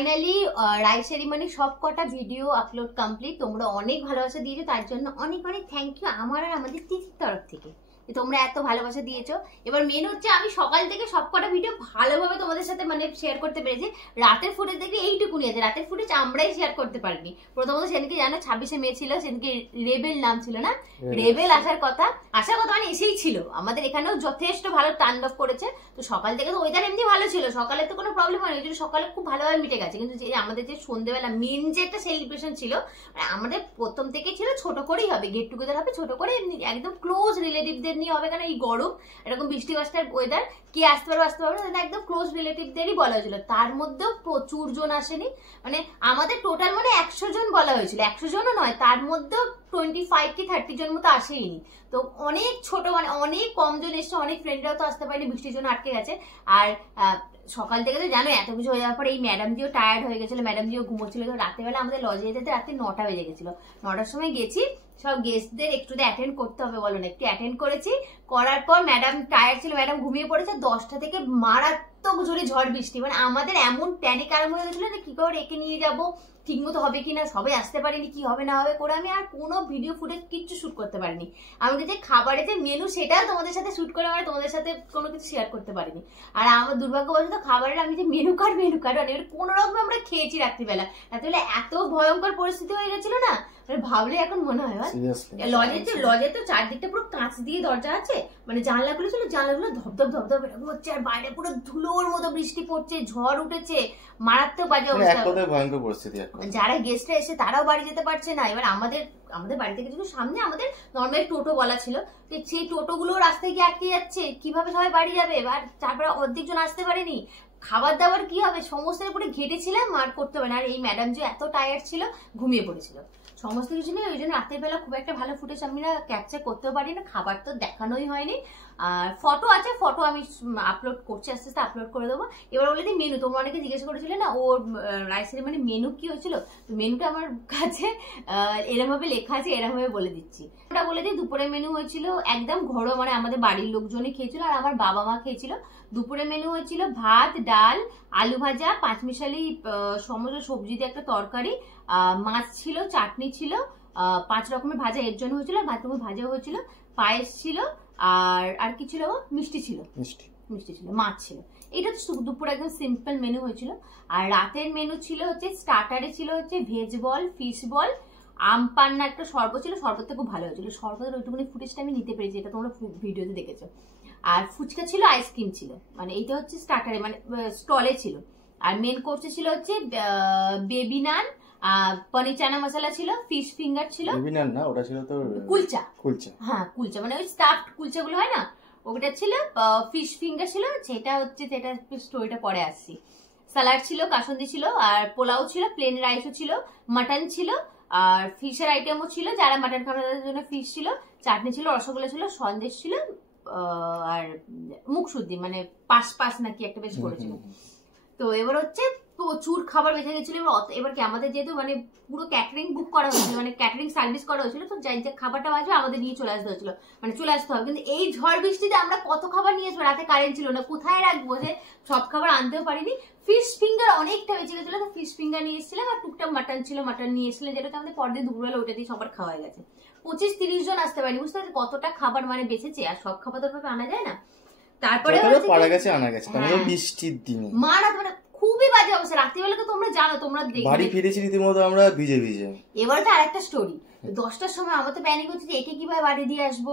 Finally rice ceremony সব কটা video upload complete. তোমরা অনেক ভালোবাসা দিয়েছো, তার জন্য অনেক অনেক থ্যাংক ইউ আমার আর আমাদের তিথির তরফ থেকে। তোমরা এত ভালোবাসা দিয়েছো। এবার মেন হচ্ছে আমি সকাল থেকে সবকটা ভিডিও ভালোভাবে তোমাদের সাথে মানে শেয়ার করতে পেরেছি। রাতের ফুটেজ দেখে এইটুকুনি আছে, রাতের ফুটেজ আমরাই শেয়ার করতে পারিনি। প্রথমত সেদিনকে জানো 26শে মে ছিল, সেদিনকে রেবেল নাম ছিল না, রেবেল আসার কথা মানে এসেই ছিল। আমাদের এখানেও যথেষ্ট ভালো তাণ্ডব করেছে। তো সকাল থেকে তো ওয়েদার এমনি ভালো ছিল, সকালে তো কোনো প্রবলেম হয়নি, ওই জন্য সকালে খুব ভালোভাবে মিটে গেছে। কিন্তু যে আমাদের যে সন্ধ্যেবেলা মেন যে একটা সেলিব্রেশন ছিল, আমাদের প্রথম থেকে ছিল ছোট করেই হবে, গেট টুগেদার হবে ছোট করে, একদম ক্লোজ রিলেটিভদের নিয়ে হবে। কারণ এই গরম এরকম বৃষ্টি বাস্টার ওয়েদার, কি আসতে পারবে না, একদম ক্লোজ রিলেটিভদেরই বলা হয়েছিল। তার মধ্যেও প্রচুর জন আসেনি, মানে আমাদের টোটাল মানে 100 জন বলা হয়েছিল, 100 জনও নয়, তার মধ্যেও 25 কি 30 জন মতো আসেইনি। তো অনেক ছোট মানে অনেক কম জন এসছে, অনেক ফ্রেন্ডরাও তো আসতে পারেনি, বৃষ্টির জন্য আটকে গেছে। আর সকাল থেকে তো জানো এত কিছু হয়ে যাওয়ার পরে এই ম্যাডাম জিও টায়ার্ড হয়ে গেছিল, ম্যাডাম জিও ঘুমোচ্ছিল। তো রাত্রেবেলা আমাদের লজে যেতে রাত্রি 9টা বেজে গেছিল। 9টার সময় গেছি, সব গেস্টদের একটু অ্যাটেন্ড করতে হবে বলো না, একটু অ্যাটেন্ড করেছি। করার পর ম্যাডাম টায়ার্ড ছিল, ম্যাডাম ঘুমিয়ে পড়েছে। 10টা থেকে মারাত্মক জোরে ঝড় বৃষ্টি, মানে আমাদের এমন প্যানিক আরম্ভ হয়ে গেছিল যে কি করে রেখে নিয়ে যাবো, ঠিক মতো হবে কিনা, সবাই আসতে পারিনি, কি হবে না হবে করে আমি আর কোনো ভিডিও ফুটেজ কিচ্ছু শুট করতে পারিনি। আমাকে যে খাবারের যে মেনু সেটাও তোমাদের সাথে শুট করে আমার তোমাদের সাথে কোনো কিছু শেয়ার করতে পারিনি। আর আমার দুর্ভাগ্যবশত খাবারের আমি যে মেনু কার্ড কোনো রকম আমরা খেয়েছি রাত্রিবেলা। এত ভয়ঙ্কর পরিস্থিতি হয়ে গেছিল না, ভাবলে এখন মনে হয়। লজে তো চারদিকটা পুরো কাঁচ দিয়ে দরজা আছে, মানে জানলাগুলো ছিল, জানলাগুলো ধপধপ ধপধপ এরকম হচ্ছে, আর বাইরে পুরো ধুলোর মতো বৃষ্টি পড়ছে, ঝড় উঠেছে, মারাত্মক বাজে অবস্থা, ভয়ঙ্কর পরিস্থিতি। যারা গেস্টরা এসে তারাও বাড়ি যেতে পারছে না। এবার আমাদের বাড়ি থেকে কিন্তু সামনে আমাদের নর্মাল টোটো বলা ছিল, সেই টোটো গুলো রাস্তায় গিয়ে আটকে যাচ্ছে, কিভাবে সবাই বাড়ি যাবে। এবার তারপরে অর্ধেক জন আসতে পারেনি, খাবার দাবার কি হবে, সমস্ত উপরে ঘেটেছিলাম, আর করতে পারে না। আর এই ম্যাডাম যে এত টায়ার্ড ছিল, ঘুমিয়ে পড়েছিল, সমস্ত কিছু নিয়ে। ওই জন্য রাতের বেলা খুব একটা ভালো ফুটেজ আমি ক্যাপচার করতেও পারি না, খাবার তো দেখানোই হয়নি। আর ফটো আছে, ফটো আমি আপলোড করছি, আস্তে আস্তে আপলোড করে দেবো। এবার অলরেডি মেনু, তোমরা অনেকে জিজ্ঞেস করেছিলে না ওর রাইস সেরিমনি মেনু কি হয়েছিল, তো মেনুটা আমার কাছে এরম ভাবে লেখা আছে, এরম ভাবে বলে দিচ্ছি। ওটা বলে দিই, দুপুরের মেনু হয়েছিল একদম ঘরোয়া, মানে আমাদের বাড়ির লোকজনই খেয়েছিল আর আমার বাবা মা খেয়েছিল। দুপুরের মেনু হয়েছিল ভাত, ডাল, আলু ভাজা, পাঁচমিশালি সমস্ত সবজি দিয়ে একটা তরকারি, মাছ ছিল, চাটনি ছিল, 5 রকমের ভাজা এর জন্য হয়েছিল, 5 রকমের ভাজা হয়েছিল, পায়েস ছিল, আর কি ছিল, মিষ্টি ছিল, মিষ্টি ছিল, মাছ ছিল। এটা দুপুরে একদম সিম্পল মেনু হয়েছিল। আর রাতের মেনু ছিল হচ্ছে স্টার্টারে ছিল হচ্ছে ভেজ বল, ফিশ বল, আম পান্না, একটা শরবত ছিল, শরবতটা খুব ভালো হয়েছিল। শরবতের ওইটুকুনি ফুটেজটা আমি নিতে পেরেছি, এটা তোমরা ভিডিওতে দেখেছো। আর ফুচকা ছিল, আইসক্রিম ছিল, মানে এইটা হচ্ছে স্টার্টারে মানে স্টলে ছিল। আর মেন কোর্সে ছিল হচ্ছে বেবি নান, পনির চানা মশলা ছিল, ফিশ ফিঙ্গার ছিল, বেবি নান না, ওটা ছিল তো কুলচা, হ্যাঁ কুলচা, মানে ওই স্টাফড কুলচা গুলো হয় না, ওটা ছিল। ফিশ ফিঙ্গার ছিল, সেটা হচ্ছে, সেটা স্টোরিটা পরে আসছি। স্যালাড ছিল, কাসুন্দি ছিল, আর পোলাও ছিল, প্লেন রাইসও ছিল, মাটন ছিল, আর ফিশের আইটেমও ছিল, যারা মাটন খাবে তাদের জন্য ফিশ ছিল, চাটনি ছিল, রসগোল্লা ছিল, সন্দেশ ছিল, আর মুখশুদ্ধি মানে পাশ নাকি একটা বেশ করেছিল। তো এবার হচ্ছে প্রচুর খাবার বেঁচে গেছিল। এবার কি আমাদের যেহেতু মানে পুরো ক্যাটারিং বুক করা হয়েছিল, মানে ক্যাটারিং সার্ভিস করা হয়েছিল, তো যাই যে খাবারটা বাজবে আমাদের নিয়ে চলে আসতে হয়েছিল, মানে চলে আসতে হবে। কিন্তু এই ঝড় বৃষ্টিতে আমরা কত খাবার নিয়ে আসবো, রাতে কারেন্ট ছিল না, কোথায় রাখবো, যে সব খাবার আনতেও পারিনি। ফিশ ফিঙ্গার অনেকটা বেঁচে গেছিল, তো ফিশ ফিঙ্গার নিয়ে এসেছিলাম, আর টুকটাক মাটন ছিল, মাটন নিয়ে এসেছিলেন, যেটা আমাদের পরদিন দুপুরবেলা ওটা দিয়ে সবার খাওয়া হয়ে গেছে। 25-30 জন আসতে পারিনি, বুঝতে পারছি কতটা খাবার মানে বেঁচেছে। আর সব খাবার তো আনা যায় না, তারপরে বৃষ্টির দিনে মারা মানে খুবই বাজে অবস্থা। রাত্রিবেলা তো তোমরা জানো, তোমরা বাড়ি ফিরেছি রীতিমতো আমরা ভিজে ভিজে। এবার তো আরেকটা স্টোরি, 10টার সময় আমার তো প্যানিক হচ্ছে যে একে কিভাবে বাড়ি দিয়ে আসবো।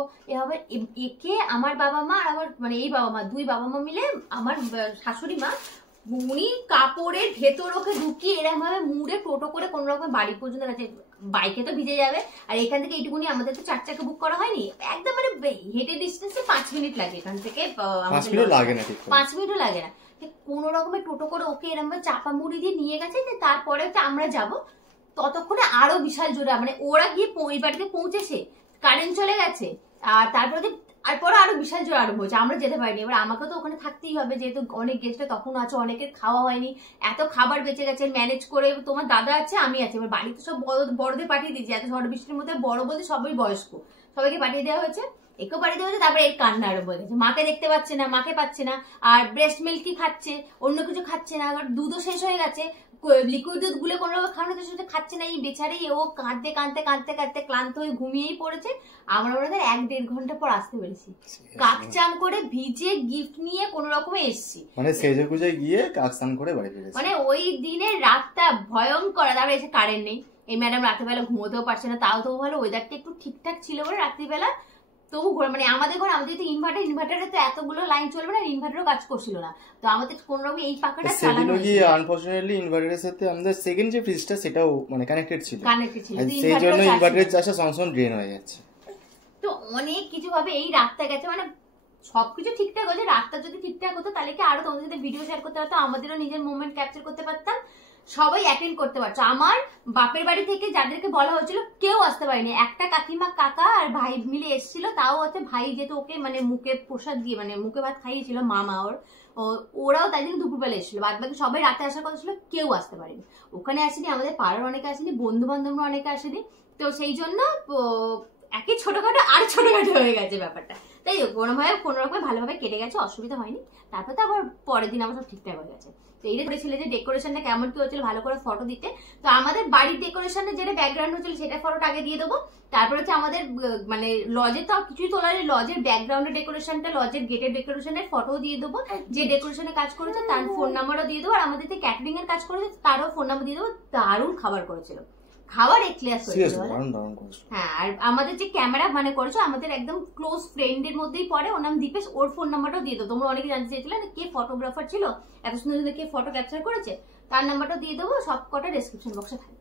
একে আমার বাবা মা আর আমার মানে এই বাবা মা, দুই বাবা মা মিলে, আমার শাশুড়ি মা, উনি কাপড়ের ভেতর ওকে ঢুকিয়ে এরকম ভাবে মুড়ে টোটো করে কোন রকম বাড়ি পর্যন্ত গেছে। বাইকে তো ভিজে যাবে, আর এখান থেকে এইটুকুনি, আমাদের তো 4 চাকা বুক করা হয়নি, একদম মানে হেঁটে ডিস্টেন্সে 5 মিনিট লাগে এখান থেকে, 5 মিনিটও লাগে না। কোন রকমের টোটো করে ওকে এরকম চাপা মুড়ি দিয়ে নিয়ে গেছে, যে তারপরে আমরা যাব। ততক্ষণে আরো বিশাল জোরে, মানে ওরা গিয়ে ওই বাড়িতে পৌঁছেছে, কারেন্ট চলে গেছে, আর তারপরে আরো বিশাল জোর আরম্ভ হয়েছে, আমরা যেতে পারিনি। এবার আমাকে তো ওখানে থাকতেই হবে, যেহেতু অনেক গেস্ট তখন আছে, অনেকের খাওয়া হয়নি, এত খাবার বেঁচে গেছে, ম্যানেজ করে। তোমার দাদা আছে, আমি আছি, এবার বাড়িতে সব বড়দের পাঠিয়ে দিয়েছি, এত ঝড় বৃষ্টির মধ্যে বড় বলতে সবাই বয়স্ক, সবাইকে পাঠিয়ে দেওয়া হয়েছে। একেও বাড়িতে হয়েছে, তারপরে এর কান্না আরম্ভ হয়ে গেছে, মাকে দেখতে পাচ্ছে না, মাকে পাচ্ছে না, আর ব্রেস্ট মিল্কই খাচ্ছে, অন্য কিছু খাচ্ছে না, আবার দুধও শেষ হয়ে গেছে, লিকুইড দুধ গুলে কোনো রকম খাওয়ানো তো খাচ্ছে না, এই বেচারি ও কাঁদতে কাঁদতে কাঁদতে কাঁদতে ক্লান্ত হয়ে ঘুমিয়েই পড়েছে। আমরা ওনাদের 1-1.5 ঘন্টা পর আসতে পেরেছি, কাক চান করে ভিজে গিফট নিয়ে কোনো রকমে এসছি, মানে সেজে গুজে গিয়ে কাক স্নান করে বাড়ি ফিরেছি। মানে ওই দিনের রাতটা ভয়ঙ্কর। তারপরে এসে কারেন্ট নেই, এই ম্যাডাম রাত্রিবেলা ঘুমোতেও পারছে না, তাও তো ভালো ওয়েদারটা একটু ঠিকঠাক ছিল বলে রাত্রিবেলা তবু মানে আমাদের ঘরে আমাদের তো ইনভার্টারে তো এতগুলো লাইন চলবে না, ইনভার্টারও কাজ করছিল না, তো আমাদের কোন রকম এই পাখাটা চালানো কি আনফরচুনেটলি ইনভার্টারের সাথে আমাদের সেকেন্ড যে ফ্রিজটা সেটাও মানে কানেক্টেড ছিল, সেই জন্য ইনভার্টারের চার্জটা সবসময় ড্রেন হয়ে যাচ্ছে। তো অনেক কিছু ভাবে এই রাতটা গেছে, মানে সবকিছু ঠিকঠাক হয়েছে, রাতটা যদি ঠিকঠাক হতো তাহলে কি আরো তোমাদের সাথে ভিডিও শেয়ার করতে পারতাম, আমাদেরও নিজের মোমেন্ট ক্যাপচার করতে পারতাম, সবাই অ্যাটেন্ড করতে পারছো। আমার বাপের বাড়ি থেকে যাদেরকে বলা হয়েছিল কেউ আসতে পারেনি, একটা কাকিমা কাকা আর ভাই মিলে এসেছিল, তাও হচ্ছে ভাই যেহেতু ওকে মানে মুখে প্রসাদ দিয়ে মানে মুখে ভাত খাইয়েছিল মামা ওরাও তাই দিন দুপুরবেলা এসেছিল, বাদ বাকি সবাই রাতে আসার কথা ছিল, কেউ আসতে পারেনি। ওখানে আসেনি, আমাদের পাড়ার অনেকে আসেনি, বন্ধু বান্ধবরা অনেকে আসেনি, তো সেই জন্য একই ছোটখাটো আর ছোটখাটো হয়ে গেছে ব্যাপারটা। তাই কোনো রকম ভালোভাবে কেটে গেছে, অসুবিধা হয়নি। তারপর তো আবার পরের দিন আমার সব ঠিকঠাক হয়ে গেছে। তো এইটা করেছিল যে ডেকোরেশনটা কেমন কি হচ্ছিল, ভালো করে ফটো দিতে। তো আমাদের বাড়ির ডেকোরেশনের যেটা ব্যাকগ্রাউন্ড হচ্ছিল সেটা ফটোটা আগে দিয়ে দেবো। তারপর হচ্ছে আমাদের মানে লজের তো কিছুই তোলা নেই, লজের ব্যাকগ্রাউন্ডের ডেকোরেশনটা, লজের গেটের ডেকোরেশনের ফটো দিয়ে দেবো, যে ডেকোরেশনে কাজ করেছে তার ফোন নাম্বারও দিয়ে দেবো, আর আমাদের যে ক্যাটারিং এর কাজ করেছে তারও ফোন নাম্বার দিয়ে দেবো। দারুণ খাবার করেছিল, খাবার এক্লিয়ার করেছিল। হ্যাঁ, আর আমাদের যে ক্যামেরা মানে করেছো আমাদের একদম ক্লোজ ফ্রেন্ডের মধ্যেই পড়ে, ওর নাম দীপেশ, ওর ফোন নাম্বারটাও দিয়ে দেবো। তোমরা অনেকে জানতে চেয়েছিলে কে ফটোগ্রাফার ছিল, এত সুন্দর কে ফটো ক্যাপচার করেছে, তার নাম্বারটা দিয়ে দেবো, সব কটা ডেসক্রিপশন বক্সে থাকবে।